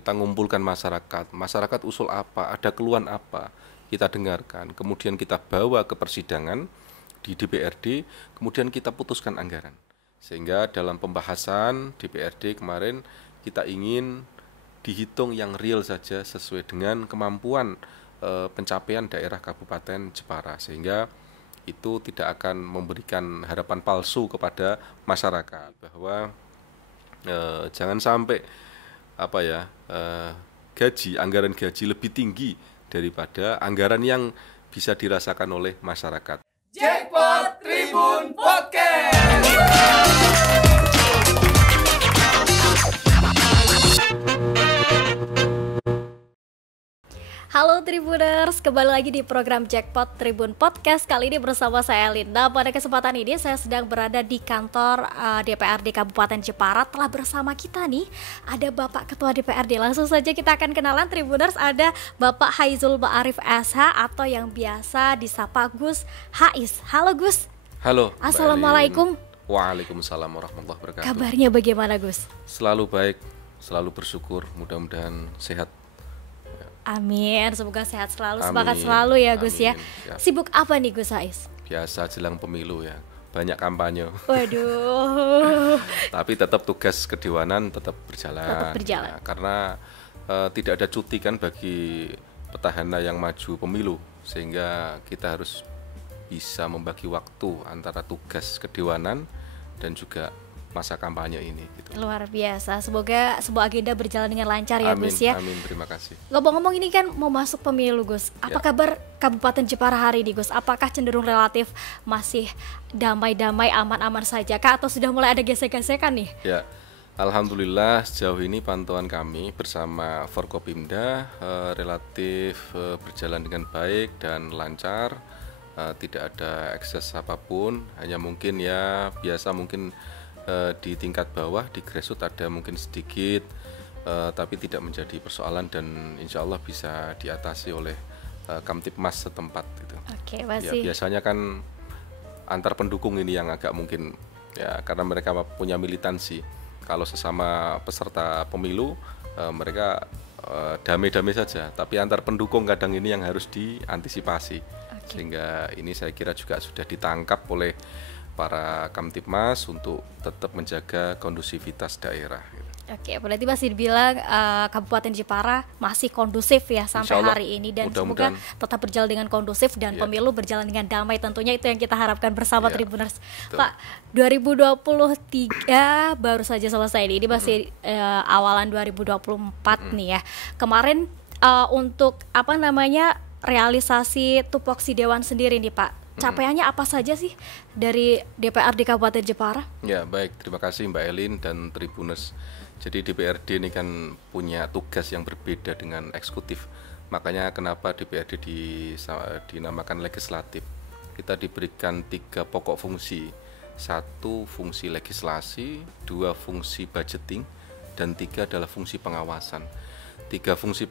kita ngumpulkan masyarakat usul apa, ada keluhan apa, kita dengarkan, kemudian kita bawa ke persidangan di DPRD, kemudian kita putuskan anggaran. Sehingga dalam pembahasan DPRD kemarin kita ingin dihitung yang real saja sesuai dengan kemampuan pencapaian daerah Kabupaten Jepara, sehingga itu tidak akan memberikan harapan palsu kepada masyarakat bahwa jangan sampai anggaran gaji lebih tinggi daripada anggaran yang bisa dirasakan oleh masyarakat. Jackpot Tribun Podcast. Halo Tribuners, kembali lagi di program Jackpot Tribun Podcast. Kali ini bersama saya Linda. Pada kesempatan ini saya sedang berada di kantor DPRD Kabupaten Jepara. Telah bersama kita nih ada Bapak Ketua DPRD. Langsung saja kita akan kenalan Tribuners. Ada Bapak Haizul Ma'arif SH atau yang biasa disapa Gus Haiz. Halo Gus. Halo. Assalamualaikum. Waalaikumsalam warahmatullahi wabarakatuh. Kabarnya bagaimana Gus? Selalu baik, selalu bersyukur, mudah-mudahan sehat. Amin, semoga sehat selalu, Amin. semangat selalu ya Gus ya. Amin. Sibuk apa nih Gus Haiz? Biasa jelang pemilu ya, banyak kampanye. Waduh. Tapi tetap tugas kedewanan tetap berjalan. Tetap berjalan. Ya, karena tidak ada cuti kan bagi petahana yang maju pemilu, sehingga kita harus bisa membagi waktu antara tugas kedewanan dan juga masa kampanye ini gitu. Luar biasa, semoga sebuah agenda berjalan dengan lancar ya Amin, Gus ya. amin, terima kasih. Ngomong-ngomong ini kan mau masuk pemilu Gus. Apa kabar Kabupaten Jepara hari ini Gus? Apakah cenderung relatif masih damai-damai, aman-aman saja kah? Atau sudah mulai ada gesek-gesekan nih? Ya, alhamdulillah sejauh ini pantauan kami bersama Forkopimda relatif berjalan dengan baik dan lancar. Tidak ada ekses apapun, hanya mungkin ya biasa mungkin di tingkat bawah di grassroots ada mungkin sedikit, tapi tidak menjadi persoalan dan insya Allah bisa diatasi oleh Kamtibmas setempat gitu. Oke, Ya, masih. biasanya kan antar pendukung ini yang agak mungkin ya karena mereka punya militansi. Kalau sesama peserta pemilu mereka damai-damai saja, tapi antar pendukung kadang ini yang harus diantisipasi. Sehingga ini saya kira juga sudah ditangkap oleh para Kamtibmas untuk tetap menjaga kondusivitas daerah. Oke, berarti masih dibilang Kabupaten Jepara masih kondusif ya sampai hari ini dan semoga tetap berjalan dengan kondusif dan pemilu berjalan dengan damai, tentunya itu yang kita harapkan bersama Tribuners. Pak, 2023 baru saja selesai ini masih awalan 2024 nih ya. Kemarin untuk realisasi tupoksi Dewan sendiri nih Pak, capaiannya apa saja sih dari DPRD Kabupaten Jepara? Ya, baik, terima kasih Mbak Elin dan Tribuners. Jadi DPRD ini kan punya tugas yang berbeda dengan eksekutif. Makanya kenapa DPRD dinamakan legislatif. Kita diberikan 3 pokok fungsi. 1 fungsi legislasi, 2 fungsi budgeting, dan 3 adalah fungsi pengawasan. Tiga fungsi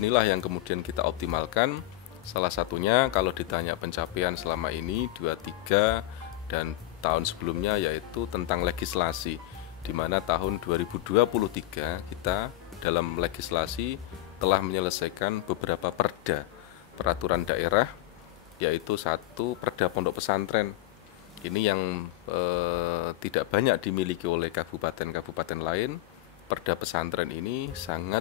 inilah yang kemudian kita optimalkan. Salah satunya kalau ditanya pencapaian selama ini 23 dan tahun sebelumnya yaitu tentang legislasi, di mana tahun 2023 kita dalam legislasi telah menyelesaikan beberapa peraturan daerah, yaitu 1 perda pondok pesantren. Ini yang tidak banyak dimiliki oleh kabupaten-kabupaten lain. Perda pesantren ini sangat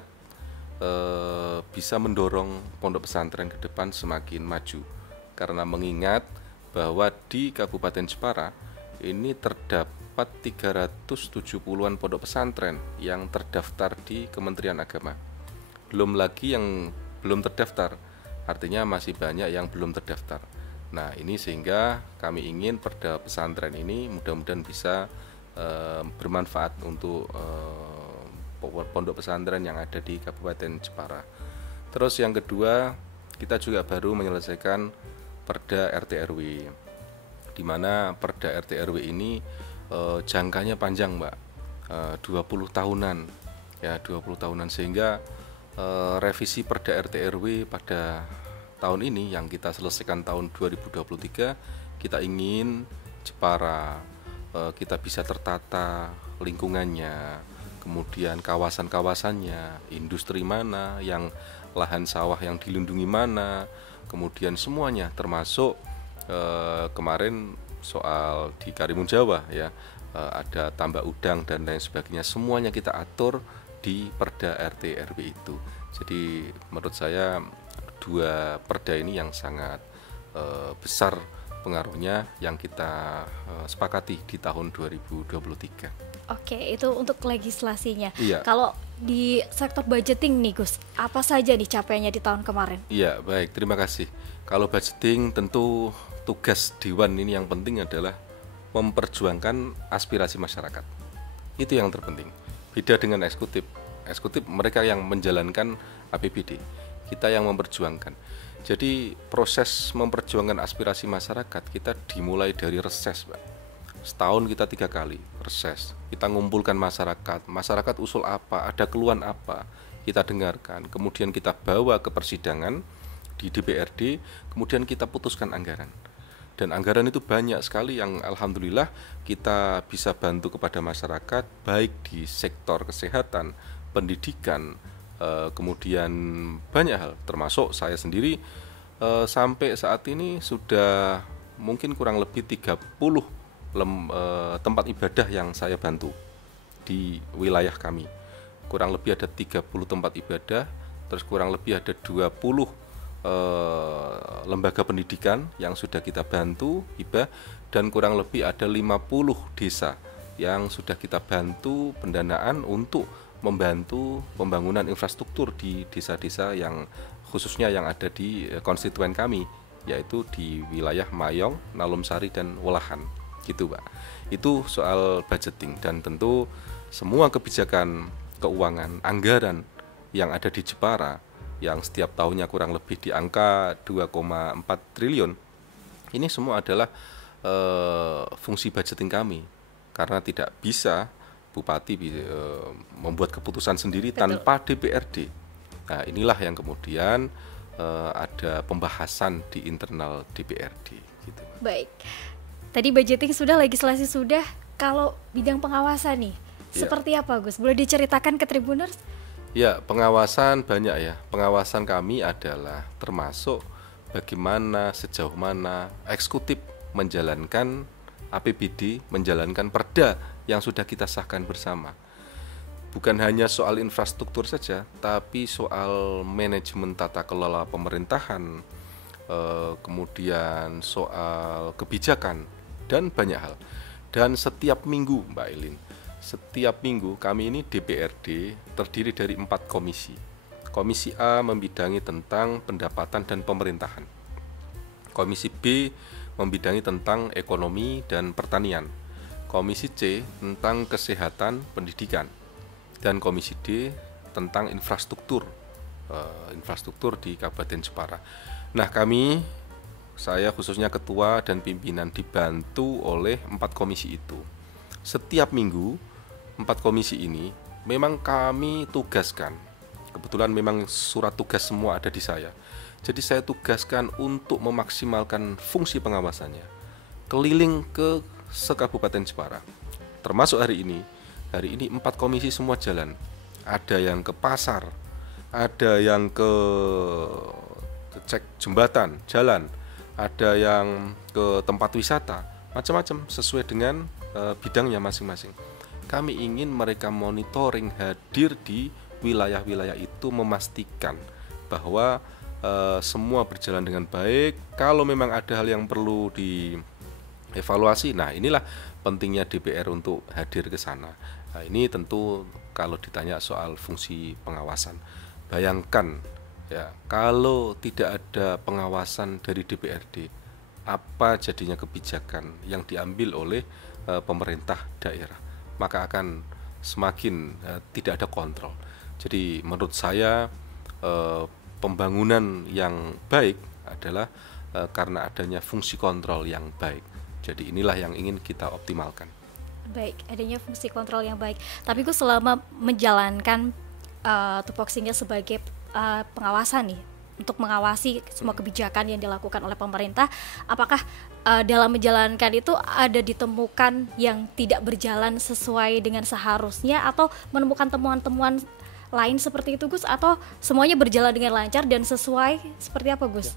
bisa mendorong pondok pesantren ke depan semakin maju, karena mengingat bahwa di Kabupaten Jepara ini terdapat 370-an pondok pesantren yang terdaftar di Kementerian Agama. Belum lagi yang belum terdaftar, artinya masih banyak yang belum terdaftar. Nah, ini sehingga kami ingin perda pesantren ini mudah-mudahan bisa bermanfaat untuk pondok pesantren yang ada di Kabupaten Jepara. Terus yang kedua, kita juga baru menyelesaikan perda RT/RW, di mana perda RT/RW ini jangkanya panjang Mbak, 20 tahunan ya, 20 tahunan, sehingga revisi perda RT/RW pada tahun ini yang kita selesaikan tahun 2023, kita ingin Jepara kita bisa tertata lingkungannya, kemudian kawasan-kawasannya, industri mana, yang lahan sawah yang dilindungi mana, kemudian semuanya termasuk kemarin soal di Karimun Jawa ya, ada tambak udang dan lain sebagainya, semuanya kita atur di Perda RT RW itu. Jadi menurut saya dua perda ini yang sangat besar pengaruhnya yang kita sepakati di tahun 2023. Oke, itu untuk legislasinya. Iya. Kalau di sektor budgeting nih Gus, apa saja nih capaiannya di tahun kemarin? Iya, baik, terima kasih. Kalau budgeting tentu tugas Dewan ini yang penting adalah memperjuangkan aspirasi masyarakat. Itu yang terpenting. Beda dengan eksekutif. Eksekutif mereka yang menjalankan APBD, kita yang memperjuangkan. Jadi proses memperjuangkan aspirasi masyarakat kita dimulai dari reses, Pak. Setahun kita 3 kali reses, kita ngumpulkan masyarakat usul apa, ada keluhan apa, kita dengarkan, kemudian kita bawa ke persidangan di DPRD, kemudian kita putuskan anggaran. Dan anggaran itu banyak sekali yang alhamdulillah kita bisa bantu kepada masyarakat, baik di sektor kesehatan, pendidikan, kemudian banyak hal, termasuk saya sendiri sampai saat ini sudah mungkin kurang lebih 30 tempat ibadah yang saya bantu di wilayah kami. Kurang lebih ada 30 tempat ibadah, terus kurang lebih ada 20 lembaga pendidikan yang sudah kita bantu hibah, dan kurang lebih ada 50 desa yang sudah kita bantu pendanaan untuk membantu pembangunan infrastruktur di desa-desa yang khususnya yang ada di konstituen kami, yaitu di wilayah Mayong, Nalumsari, dan Wolahan. Gitu, Pak. Itu soal budgeting, dan tentu semua kebijakan keuangan anggaran yang ada di Jepara yang setiap tahunnya kurang lebih di angka 2,4 triliun. Ini semua adalah fungsi budgeting kami, karena tidak bisa bupati membuat keputusan sendiri. Betul. Tanpa DPRD. Nah, inilah yang kemudian ada pembahasan di internal DPRD. Gitu. Baik. Tadi budgeting sudah, legislasi sudah. Kalau bidang pengawasan nih, seperti apa Gus? Boleh diceritakan ke Tribuners? Ya, pengawasan banyak ya. Pengawasan kami adalah termasuk bagaimana, sejauh mana eksekutif menjalankan APBD, menjalankan perda yang sudah kita sahkan bersama. Bukan hanya soal infrastruktur saja, tapi soal manajemen tata kelola pemerintahan, kemudian soal kebijakan, dan banyak hal. Dan setiap minggu, Mbak Elin, setiap minggu kami ini DPRD terdiri dari 4 komisi. Komisi A membidangi tentang pendapatan dan pemerintahan. Komisi B membidangi tentang ekonomi dan pertanian. Komisi C tentang kesehatan, pendidikan. Dan Komisi D tentang infrastruktur, infrastruktur di Kabupaten Jepara. Nah, saya khususnya ketua dan pimpinan dibantu oleh 4 komisi itu. Setiap minggu 4 komisi ini memang kami tugaskan. Kebetulan memang surat tugas semua ada di saya. Jadi saya tugaskan untuk memaksimalkan fungsi pengawasannya. Keliling ke se-Kabupaten Jepara. Termasuk hari ini 4 komisi semua jalan. Ada yang ke pasar, ada yang ke cek jembatan, jalan, ada yang ke tempat wisata, macam-macam sesuai dengan bidangnya masing-masing. Kami ingin mereka monitoring, hadir di wilayah-wilayah itu, memastikan bahwa semua berjalan dengan baik. Kalau memang ada hal yang perlu dievaluasi, nah inilah pentingnya DPR untuk hadir ke sana. Nah, ini tentu kalau ditanya soal fungsi pengawasan, bayangkan ya, kalau tidak ada pengawasan dari DPRD, apa jadinya kebijakan yang diambil oleh pemerintah daerah? Maka akan semakin tidak ada kontrol. Jadi menurut saya pembangunan yang baik adalah karena adanya fungsi kontrol yang baik. Jadi inilah yang ingin kita optimalkan. Baik, adanya fungsi kontrol yang baik. Tapi gue selama menjalankan tupoksinya sebagai pengawasan nih untuk mengawasi semua kebijakan yang dilakukan oleh pemerintah. Apakah dalam menjalankan itu ada ditemukan yang tidak berjalan sesuai dengan seharusnya, atau menemukan temuan-temuan lain seperti itu Gus, atau semuanya berjalan dengan lancar dan sesuai seperti apa Gus?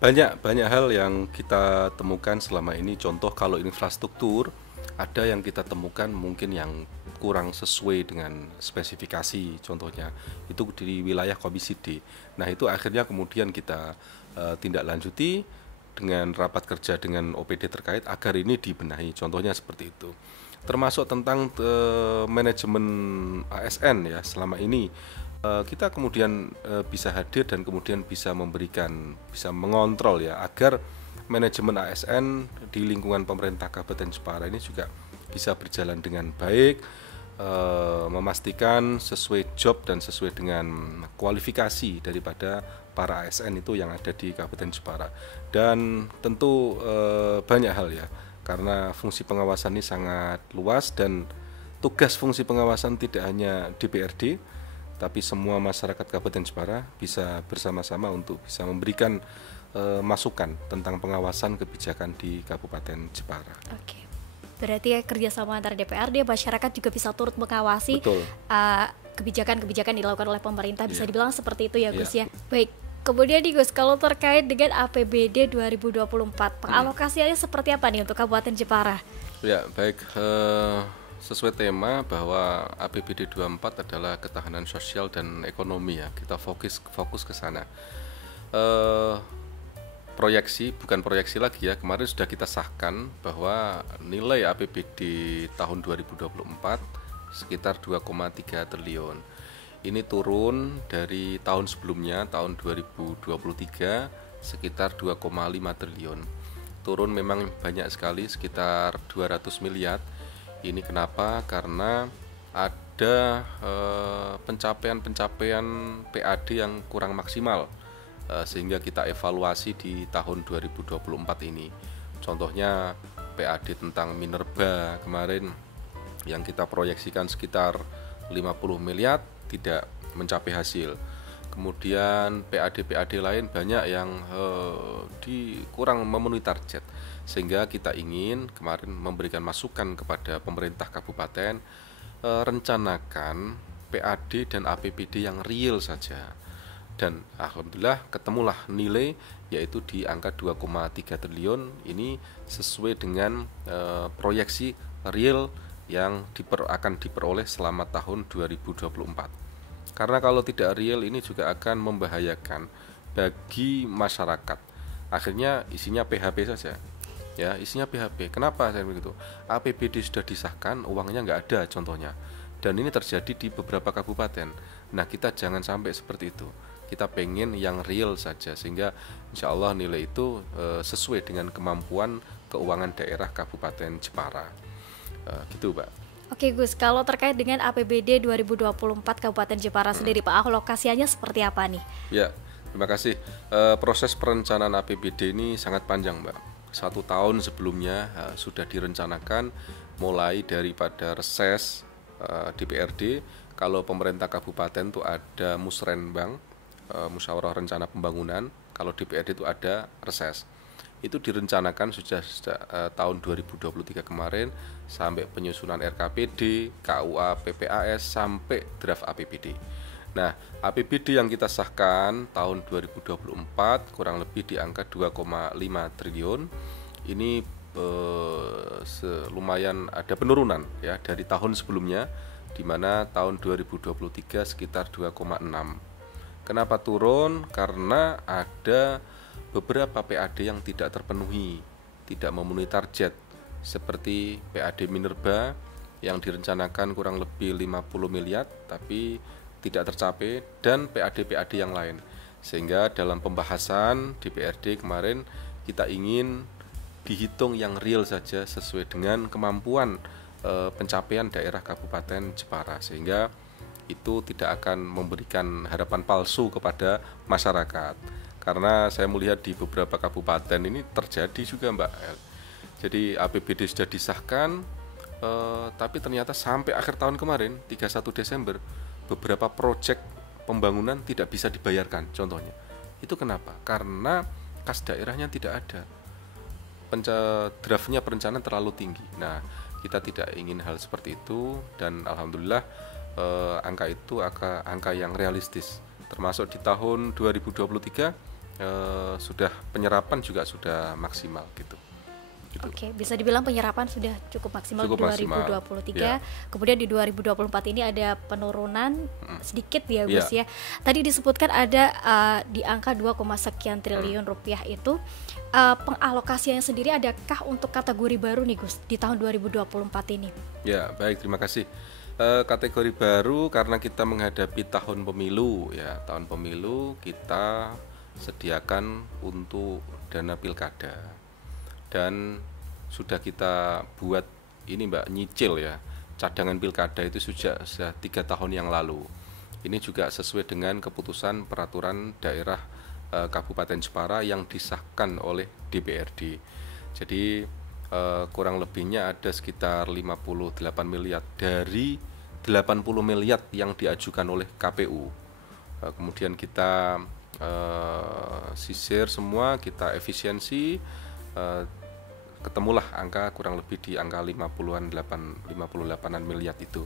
Banyak hal yang kita temukan selama ini. Contoh kalau infrastruktur, ada yang kita temukan mungkin yang kurang sesuai dengan spesifikasi, contohnya itu di wilayah Komisi D. Nah itu akhirnya kemudian kita tindak lanjuti dengan rapat kerja dengan OPD terkait agar ini dibenahi, contohnya seperti itu. Termasuk tentang manajemen ASN ya, selama ini kita kemudian bisa hadir dan kemudian bisa mengontrol ya, agar manajemen ASN di lingkungan pemerintah Kabupaten Jepara ini juga bisa berjalan dengan baik, memastikan sesuai job dan sesuai dengan kualifikasi daripada para ASN itu yang ada di Kabupaten Jepara. Dan tentu banyak hal ya, karena fungsi pengawasan ini sangat luas dan tugas fungsi pengawasan tidak hanya DPRD, tapi semua masyarakat Kabupaten Jepara bisa bersama-sama untuk bisa memberikan masukan tentang pengawasan kebijakan di Kabupaten Jepara. Oke. Berarti ya kerjasama antara DPRD, masyarakat juga bisa turut mengawasi kebijakan-kebijakan dilakukan oleh pemerintah, bisa dibilang seperti itu ya Gus ya. Baik, kemudian nih Gus, kalau terkait dengan APBD 2024, pengalokasiannya seperti apa nih untuk Kabupaten Jepara? Ya, baik, sesuai tema bahwa APBD 24 adalah ketahanan sosial dan ekonomi ya, kita fokus ke sana. Bukan proyeksi lagi ya, kemarin sudah kita sahkan bahwa nilai APBD tahun 2024 sekitar 2,3 triliun. Ini turun dari tahun sebelumnya, tahun 2023 sekitar 2,5 triliun. Turun memang banyak sekali, sekitar 200 miliar. Ini kenapa? Karena ada pencapaian PAD yang kurang maksimal, sehingga kita evaluasi di tahun 2024 ini. Contohnya PAD tentang minerba kemarin yang kita proyeksikan sekitar 50 miliar tidak mencapai hasil. Kemudian PAD lain banyak yang kurang memenuhi target, sehingga kita ingin kemarin memberikan masukan kepada pemerintah kabupaten, rencanakan PAD dan APBD yang real saja. Dan alhamdulillah ketemulah nilai, yaitu di angka 2,3 triliun. Ini sesuai dengan proyeksi real yang akan diperoleh selama tahun 2024. Karena kalau tidak real ini juga akan membahayakan bagi masyarakat. Akhirnya isinya PHP saja. Ya, isinya PHP. Kenapa saya begitu? APBD sudah disahkan, uangnya nggak ada contohnya. Dan ini terjadi di beberapa kabupaten. Nah, kita jangan sampai seperti itu. Kita pengen yang real saja, sehingga insya Allah nilai itu sesuai dengan kemampuan keuangan daerah Kabupaten Jepara. Gitu Pak. Oke Gus, kalau terkait dengan APBD 2024 Kabupaten Jepara sendiri Pak, alokasiannya seperti apa nih? Ya, terima kasih. Proses perencanaan APBD ini sangat panjang Mbak. 1 tahun sebelumnya sudah direncanakan, mulai daripada reses DPRD. Kalau pemerintah kabupaten itu ada musrenbang, musyawarah rencana pembangunan. Kalau DPRD itu ada reses. Itu direncanakan sudah tahun 2023 kemarin, sampai penyusunan RKPD, KUA, PPAS, sampai draft APBD. Nah, APBD yang kita sahkan tahun 2024 kurang lebih di angka 2,5 triliun. Ini lumayan ada penurunan ya dari tahun sebelumnya, di mana tahun 2023 sekitar 2,6. Kenapa turun? Karena ada beberapa PAD yang tidak terpenuhi, tidak memenuhi target, seperti PAD minerba yang direncanakan kurang lebih 50 miliar tapi tidak tercapai, dan PAD yang lain. Sehingga dalam pembahasan DPRD kemarin kita ingin dihitung yang real saja sesuai dengan kemampuan pencapaian daerah Kabupaten Jepara, sehingga itu tidak akan memberikan harapan palsu kepada masyarakat. Karena saya melihat di beberapa kabupaten ini terjadi juga Mbak. Jadi APBD sudah disahkan, tapi ternyata sampai akhir tahun kemarin 31 Desember beberapa proyek pembangunan tidak bisa dibayarkan contohnya. Itu kenapa? Karena kas daerahnya tidak ada. Draftnya perencanaan terlalu tinggi. Nah, kita tidak ingin hal seperti itu, dan alhamdulillah angka itu angka yang realistis. Termasuk di tahun 2023 sudah penyerapan juga sudah maksimal gitu. Oke, bisa dibilang penyerapan sudah cukup maksimal di 2023. Ya. Kemudian di 2024 ini ada penurunan sedikit ya Gus ya. Tadi disebutkan ada di angka 2, sekian triliun rupiah itu. Pengalokasiannya sendiri adakah untuk kategori baru nih Gus di tahun 2024 ini? Ya, baik, terima kasih. Kategori baru karena kita menghadapi tahun pemilu ya. Tahun pemilu kita sediakan untuk dana pilkada. Dan sudah kita buat ini Mbak, nyicil ya, cadangan pilkada itu sudah 3 tahun yang lalu. Ini juga sesuai dengan keputusan peraturan daerah Kabupaten Jepara yang disahkan oleh DPRD. Jadi kurang lebihnya ada sekitar 58 miliar dari 80 miliar yang diajukan oleh KPU. Kemudian kita sisir semua, kita efisiensi, ketemulah angka kurang lebih di angka 58-an miliar itu.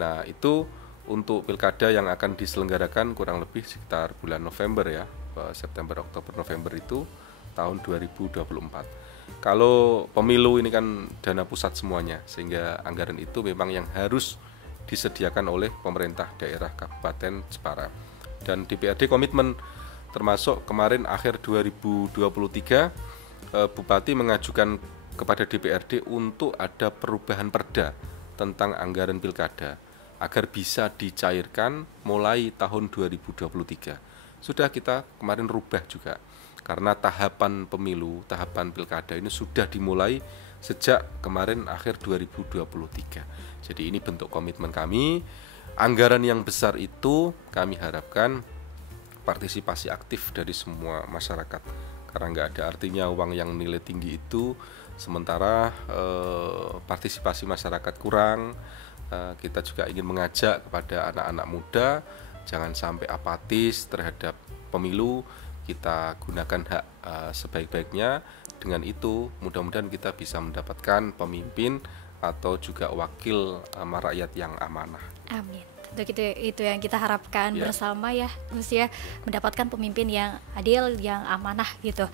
Nah, itu untuk pilkada yang akan diselenggarakan kurang lebih sekitar bulan November ya, September, Oktober, November itu tahun 2024. Kalau pemilu ini kan dana pusat semuanya, sehingga anggaran itu memang yang harus disediakan oleh pemerintah daerah Kabupaten Jepara. Dan DPRD komitmen, termasuk kemarin akhir 2023 Bupati mengajukan kepada DPRD untuk ada perubahan perda tentang anggaran pilkada agar bisa dicairkan mulai tahun 2023. Sudah kita kemarin rubah juga karena tahapan pemilu, tahapan pilkada ini sudah dimulai sejak kemarin akhir 2023. Jadi ini bentuk komitmen kami. Anggaran yang besar itu kami harapkan partisipasi aktif dari semua masyarakat. Karena nggak ada artinya uang yang nilai tinggi itu sementara partisipasi masyarakat kurang. Kita juga ingin mengajak kepada anak-anak muda jangan sampai apatis terhadap pemilu, kita gunakan hak sebaik-baiknya. Dengan itu mudah-mudahan kita bisa mendapatkan pemimpin atau juga wakil rakyat yang amanah. Amin. Itu yang kita harapkan bersama ya Gus ya, mendapatkan pemimpin yang adil, yang amanah gitu.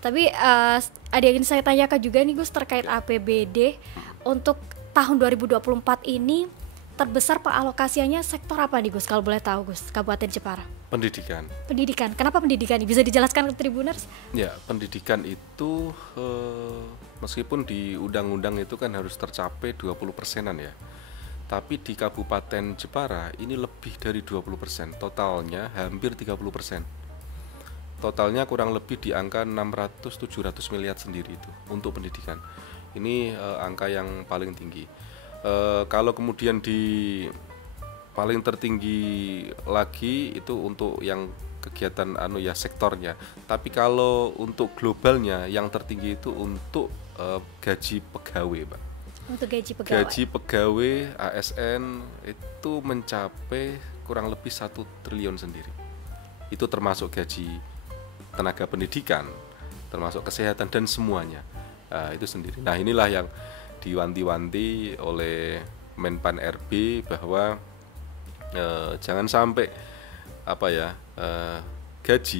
Tapi ada yang ingin saya tanyakan juga nih Gus terkait APBD untuk tahun 2024 ini, terbesar pengalokasiannya sektor apa nih Gus kalau boleh tahu Gus, Kabupaten Jepara? Pendidikan. Kenapa pendidikan? Bisa dijelaskan ke Tribuners? Ya, pendidikan itu meskipun di undang-undang itu kan harus tercapai 20%-an ya. Tapi di Kabupaten Jepara ini lebih dari 20%, totalnya hampir 30%. Totalnya kurang lebih di angka 600-700 miliar sendiri itu untuk pendidikan. Ini angka yang paling tinggi. Kalau kemudian di paling tertinggi lagi itu untuk yang kegiatan sektornya. Tapi kalau untuk globalnya yang tertinggi itu untuk gaji pegawai, Pak. Untuk gaji pegawai ASN itu mencapai kurang lebih 1 triliun sendiri. Itu termasuk gaji tenaga pendidikan, termasuk kesehatan dan semuanya. Itu sendiri. Nah, inilah yang diwanti-wanti oleh Menpan RB bahwa jangan sampai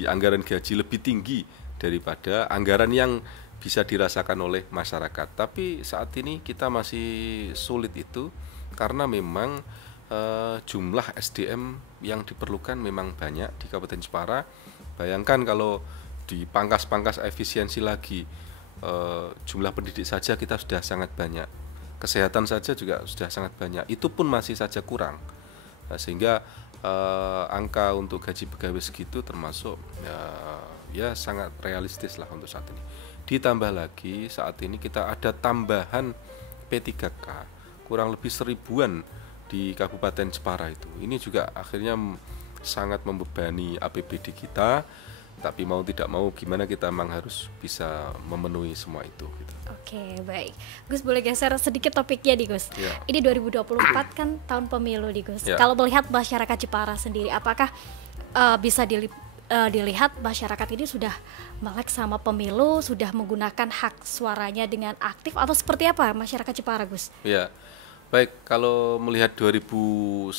anggaran gaji lebih tinggi daripada anggaran yang bisa dirasakan oleh masyarakat. Tapi saat ini kita masih sulit itu karena memang jumlah SDM yang diperlukan memang banyak di Kabupaten Jepara. Bayangkan kalau dipangkas-pangkas efisiensi lagi, jumlah pendidik saja kita sudah sangat banyak, kesehatan saja juga sudah sangat banyak, itu pun masih saja kurang. Sehingga angka untuk gaji pegawai segitu termasuk ya sangat realistis lah untuk saat ini. Ditambah lagi saat ini kita ada tambahan P3K kurang lebih 1000-an di Kabupaten Jepara itu. Ini juga akhirnya sangat membebani APBD kita. Tapi mau tidak mau gimana kita memang harus bisa memenuhi semua itu gitu. Oke, baik. Gus, boleh geser sedikit topiknya nih Gus. Ini 2024 kan tahun pemilu nih Gus. Kalau melihat masyarakat Jepara sendiri, apakah bisa dilihat masyarakat ini sudah melek sama pemilu, sudah menggunakan hak suaranya dengan aktif, atau seperti apa masyarakat Jepara, Gus? Ya, baik, kalau melihat 2019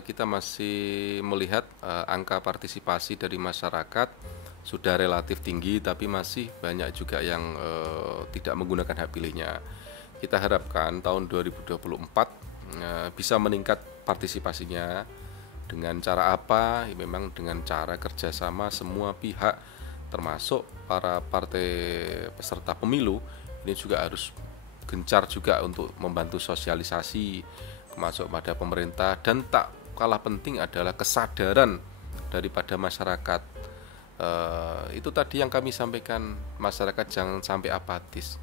kita masih melihat angka partisipasi dari masyarakat sudah relatif tinggi, tapi masih banyak juga yang tidak menggunakan hak pilihnya. Kita harapkan tahun 2024 bisa meningkat partisipasinya. Dengan cara apa? Ya, memang dengan cara kerjasama semua pihak, termasuk para partai peserta pemilu. Ini juga harus gencar juga untuk membantu sosialisasi masuk pada pemerintah, dan tak kalah penting adalah kesadaran daripada masyarakat. Itu tadi yang kami sampaikan, masyarakat jangan sampai apatis.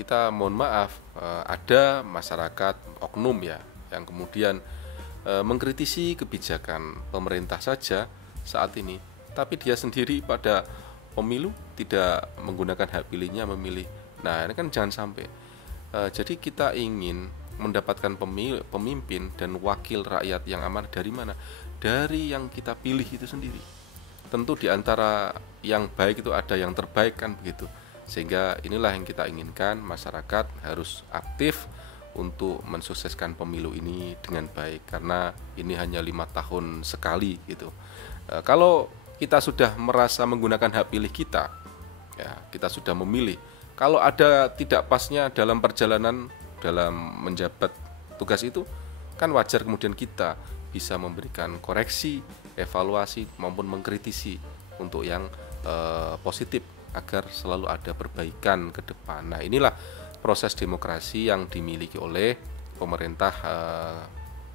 Kita mohon maaf, ada masyarakat oknum ya yang kemudian mengkritisi kebijakan pemerintah saja saat ini, tapi dia sendiri pada pemilu tidak menggunakan hak pilihnya memilih. Nah, ini kan jangan sampai. Jadi kita ingin mendapatkan pemimpin dan wakil rakyat yang amanah dari mana? Dari yang kita pilih itu sendiri. Tentu di antara yang baik itu ada yang terbaik, kan begitu. Sehingga inilah yang kita inginkan, masyarakat harus aktif untuk mensukseskan pemilu ini dengan baik, karena ini hanya 5 tahun sekali gitu. Kalau kita sudah merasa menggunakan hak pilih kita, ya kita sudah memilih. Kalau ada tidak pasnya dalam perjalanan dalam menjabat tugas itu, kan wajar kemudian kita bisa memberikan koreksi, evaluasi maupun mengkritisi untuk yang positif agar selalu ada perbaikan ke depan. Nah, inilah proses demokrasi yang dimiliki oleh pemerintah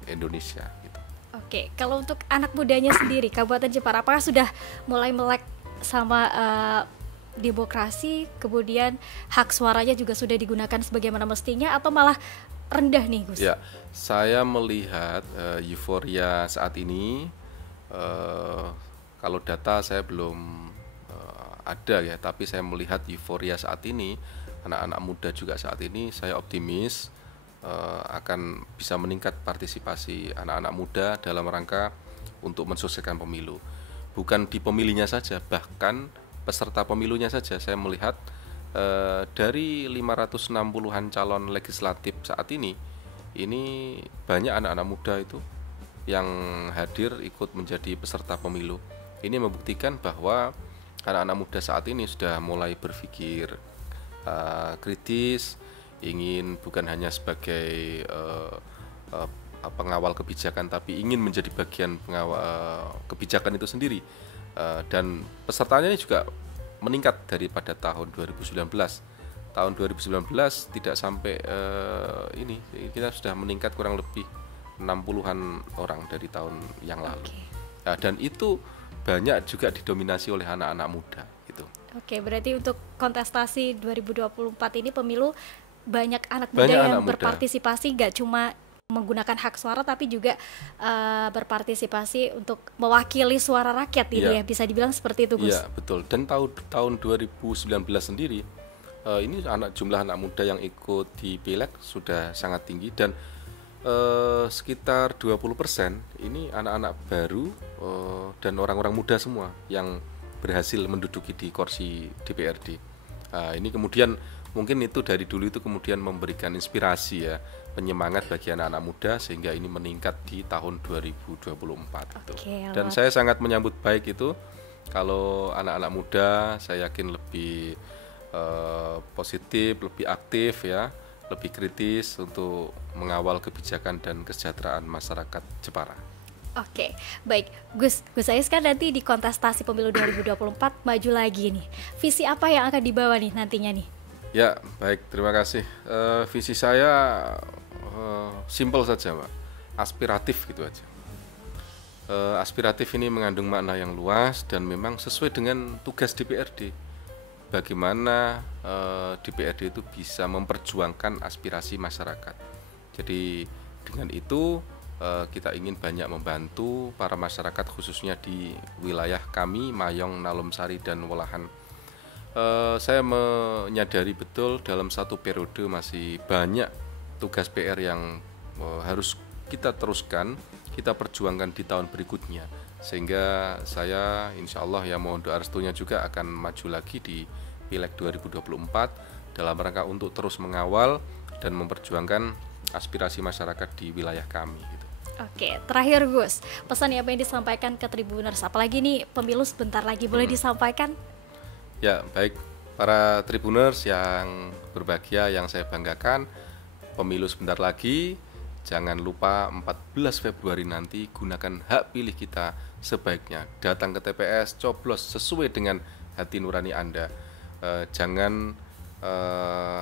Indonesia gitu. Oke, kalau untuk anak mudanya sendiri Kabupaten Jepara, apakah sudah mulai melek sama demokrasi, kemudian hak suaranya juga sudah digunakan sebagaimana mestinya, atau malah rendah nih, Gus? Ya, saya melihat euforia saat ini, kalau data saya belum ada ya, tapi saya melihat euforia saat ini, anak-anak muda juga saat ini, saya optimis akan bisa meningkat partisipasi anak-anak muda dalam rangka untuk mensukseskan pemilu. Bukan di pemilihnya saja, bahkan peserta pemilunya saja. Saya melihat dari 560-an calon legislatif saat ini banyak anak-anak muda itu yang hadir ikut menjadi peserta pemilu. Ini membuktikan bahwa anak-anak muda saat ini sudah mulai berpikir kritis, ingin bukan hanya sebagai pengawal kebijakan, tapi ingin menjadi bagian pengawal kebijakan itu sendiri. Dan pesertanya ini juga meningkat daripada tahun 2019. Tahun 2019 tidak sampai ini, kita sudah meningkat kurang lebih 60-an orang dari tahun yang lalu. Nah, dan itu banyak juga didominasi oleh anak-anak muda gitu. Oke, berarti untuk kontestasi 2024 ini pemilu banyak anak muda yang berpartisipasi, nggak cuma menggunakan hak suara tapi juga berpartisipasi untuk mewakili suara rakyat ini ya, bisa dibilang seperti itu, Gus. Iya, betul. Dan tahun 2019 sendiri ini jumlah anak muda yang ikut di Pileg sudah sangat tinggi, dan sekitar 20% ini anak-anak baru dan orang-orang muda semua yang berhasil menduduki di kursi DPRD. Ini kemudian mungkin itu dari dulu itu kemudian memberikan inspirasi ya, penyemangat bagi anak-anak muda, sehingga ini meningkat di tahun 2024 itu. Dan saya sangat menyambut baik itu kalau anak-anak muda, saya yakin lebih positif, lebih aktif ya, lebih kritis untuk mengawal kebijakan dan kesejahteraan masyarakat Jepara. Oke, baik. Gus Ais kan nanti di kontestasi pemilu 2024 maju lagi nih. Visi apa yang akan dibawa nih nantinya nih? Ya, baik, terima kasih. Visi saya simpel saja, Mbak. Aspiratif gitu aja. Aspiratif ini mengandung makna yang luas dan memang sesuai dengan tugas DPRD. Bagaimana DPRD itu bisa memperjuangkan aspirasi masyarakat. Jadi dengan itu kita ingin banyak membantu para masyarakat, khususnya di wilayah kami, Mayong, Nalomsari, dan Wolahan. Saya menyadari betul dalam satu periode masih banyak tugas PR yang harus kita teruskan, kita perjuangkan di tahun berikutnya. Sehingga saya insya Allah ya mohon doa restunya juga akan maju lagi di Pileg 2024 dalam rangka untuk terus mengawal dan memperjuangkan aspirasi masyarakat di wilayah kami gitu. Oke, terakhir Gus, pesan apa yang disampaikan ke Tribuners, apalagi nih pemilu sebentar lagi, boleh disampaikan? Ya, baik para Tribuners yang berbahagia, yang saya banggakan, pemilu sebentar lagi, jangan lupa 14 Februari nanti gunakan hak pilih kita sebaiknya. Datang ke TPS, coblos sesuai dengan hati nurani Anda. Jangan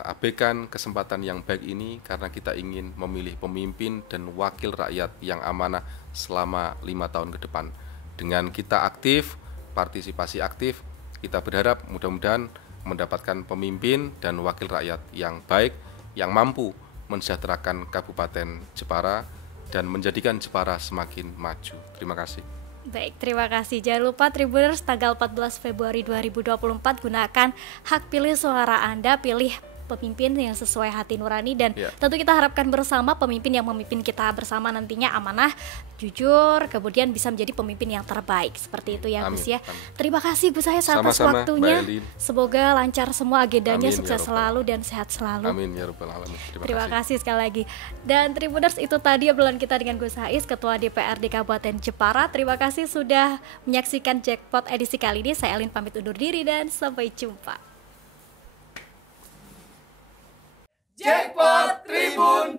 abaikan kesempatan yang baik ini karena kita ingin memilih pemimpin dan wakil rakyat yang amanah selama 5 tahun ke depan. Dengan kita aktif, partisipasi aktif, kita berharap mudah-mudahan mendapatkan pemimpin dan wakil rakyat yang baik, yang mampu mensejahterakan Kabupaten Jepara dan menjadikan Jepara semakin maju. Terima kasih. Baik, terima kasih. Jangan lupa Tribuners, tanggal 14 Februari 2024 gunakan hak pilih suara Anda, pilih pemimpin yang sesuai hati nurani, dan tentu kita harapkan bersama pemimpin yang memimpin kita bersama nantinya amanah, jujur, kemudian bisa menjadi pemimpin yang terbaik. Seperti itu ya Gus ya. Terima kasih Gus Yahya atas waktunya. Semoga lancar semua agendanya, sukses selalu dan sehat selalu. Amin ya rabbal alamin. Terima kasih sekali lagi. Dan Tribuners, itu tadi obrolan kita dengan Gus Hais, Ketua DPRD Kabupaten Jepara. Terima kasih sudah menyaksikan Jackpot edisi kali ini. Saya Elin pamit undur diri dan sampai jumpa. Jackpot Tribun